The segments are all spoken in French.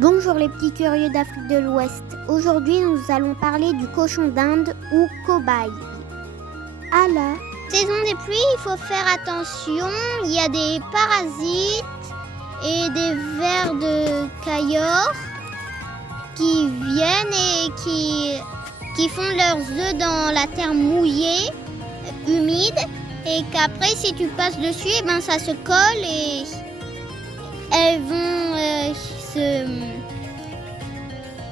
Bonjour les petits curieux d'Afrique de l'Ouest. Aujourd'hui, nous allons parler du cochon d'Inde ou cobaye. À la saison des pluies, il faut faire attention. Il y a des parasites et des vers de caillor qui viennent et qui font leurs œufs dans la terre mouillée, humide, et qu'après, si tu passes dessus, ça se colle et elles vont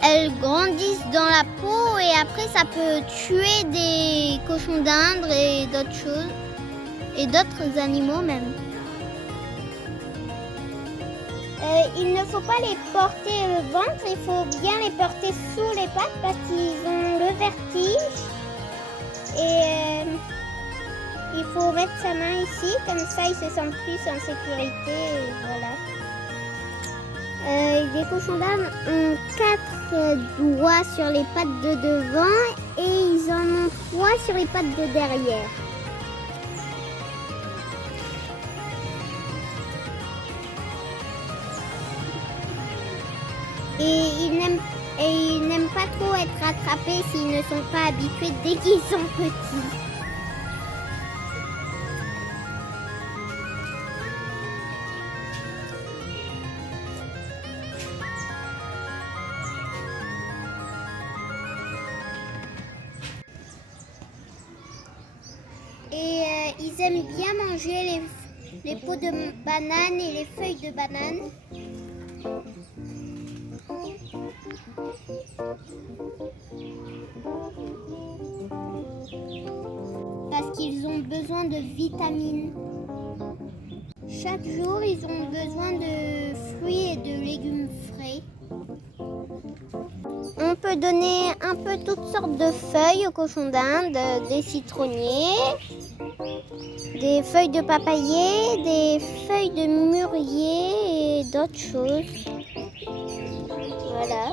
elles grandissent dans la peau et après ça peut tuer des cochons d'Inde et d'autres choses et d'autres animaux même. Il ne faut pas les porter au ventre, il faut bien les porter sous les pattes parce qu'ils ont le vertige et il faut mettre sa main ici, comme ça ils se sentent plus en sécurité et voilà. Les cochons d'Inde ont 4 doigts sur les pattes de devant et ils en ont 3 sur les pattes de derrière. Et ils n'aiment pas trop être attrapés s'ils ne sont pas habitués dès qu'ils sont petits. Et ils aiment bien manger les peaux de banane et les feuilles de banane. Parce qu'ils ont besoin de vitamines. Chaque jour, ils ont besoin de fruits et de légumes frais. On peut donner un peu toutes sortes de feuilles aux cochons d'Inde, des citronniers, des feuilles de papayer, des feuilles de mûrier et d'autres choses. Voilà.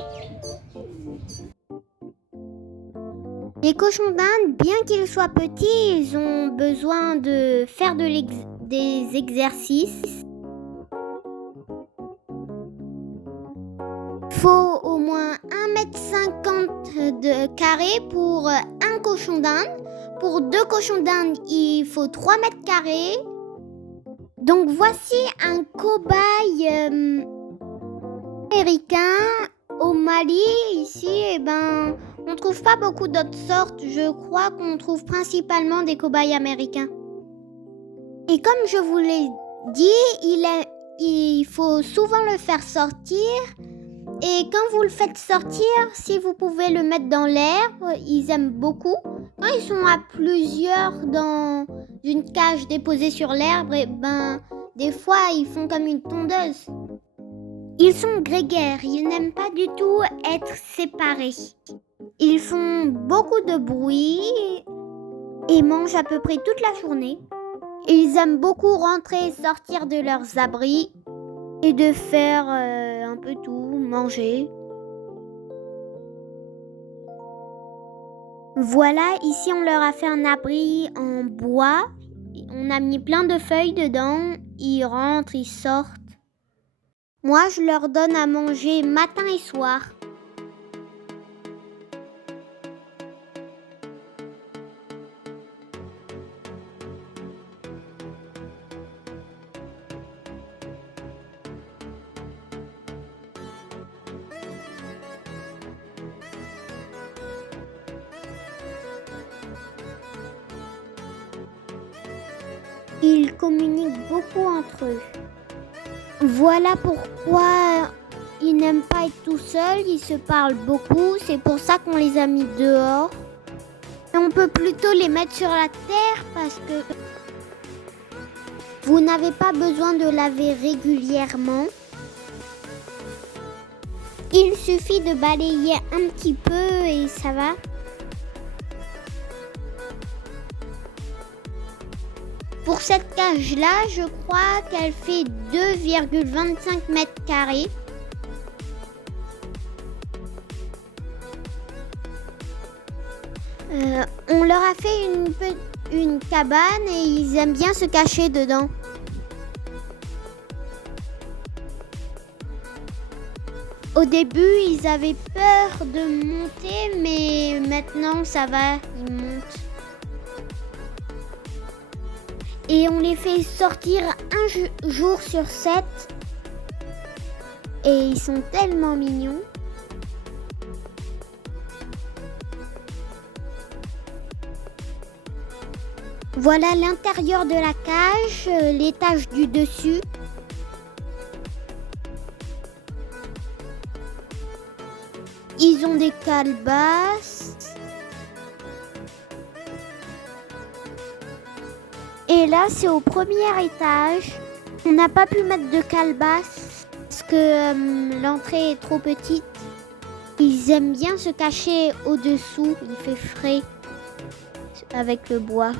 Les cochons d'Inde, bien qu'ils soient petits, ils ont besoin de faire des exercices. Il faut au moins 1,50 m de carré pour un cochon d'Inde. Pour 2 cochons d'Inde, il faut 3 mètres carrés. Donc voici un cobaye américain au Mali. Ici, on ne trouve pas beaucoup d'autres sortes. Je crois qu'on trouve principalement des cobayes américains. Et comme je vous l'ai dit, il faut souvent le faire sortir. Et quand vous le faites sortir, si vous pouvez le mettre dans l'herbe, ils aiment beaucoup. Quand ils sont à plusieurs dans une cage déposée sur l'herbe, des fois ils font comme une tondeuse. Ils sont grégaires, ils n'aiment pas du tout être séparés. Ils font beaucoup de bruit et mangent à peu près toute la journée. Ils aiment beaucoup rentrer et sortir de leurs abris et de faire un peu tout, manger. Voilà, ici on leur a fait un abri en bois. On a mis plein de feuilles dedans. Ils rentrent, ils sortent. Moi, je leur donne à manger matin et soir. Ils communiquent beaucoup entre eux. Voilà pourquoi ils n'aiment pas être tout seuls, ils se parlent beaucoup, c'est pour ça qu'on les a mis dehors. Et on peut plutôt les mettre sur la terre parce que vous n'avez pas besoin de laver régulièrement. Il suffit de balayer un petit peu et ça va. Pour cette cage-là, je crois qu'elle fait 2,25 mètres carrés. On leur a fait une cabane et ils aiment bien se cacher dedans. Au début, ils avaient peur de monter, mais maintenant ça va, ils montent. Et on les fait sortir un jour sur 7. Et ils sont tellement mignons. Voilà l'intérieur de la cage, l'étage du dessus. Ils ont des calebasses. Et là, c'est au premier étage. On n'a pas pu mettre de calebasse parce que l'entrée est trop petite. Ils aiment bien se cacher au-dessous. Il fait frais avec le bois.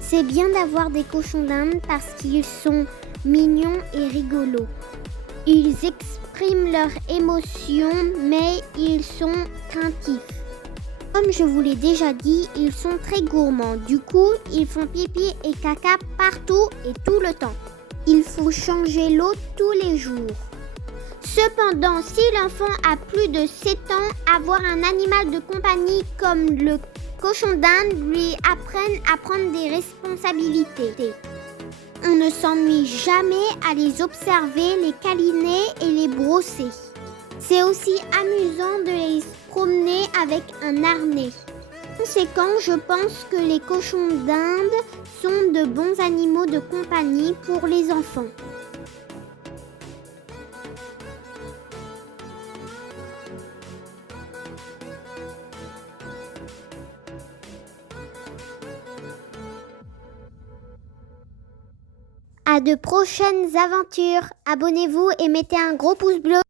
C'est bien d'avoir des cochons d'Inde parce qu'ils sont mignons et rigolos. Ils expriment leurs émotions, mais ils sont craintifs. Comme je vous l'ai déjà dit, ils sont très gourmands. Du coup, ils font pipi et caca partout et tout le temps. Il faut changer l'eau tous les jours. Cependant, si l'enfant a plus de 7 ans, avoir un animal de compagnie comme le cochon d'Inde lui apprennent à prendre des responsabilités. On ne s'ennuie jamais à les observer, les câliner et les brosser. C'est aussi amusant de les promener avec un harnais. Par conséquent, je pense que les cochons d'Inde sont de bons animaux de compagnie pour les enfants. À de prochaines aventures. Abonnez-vous et mettez un gros pouce bleu.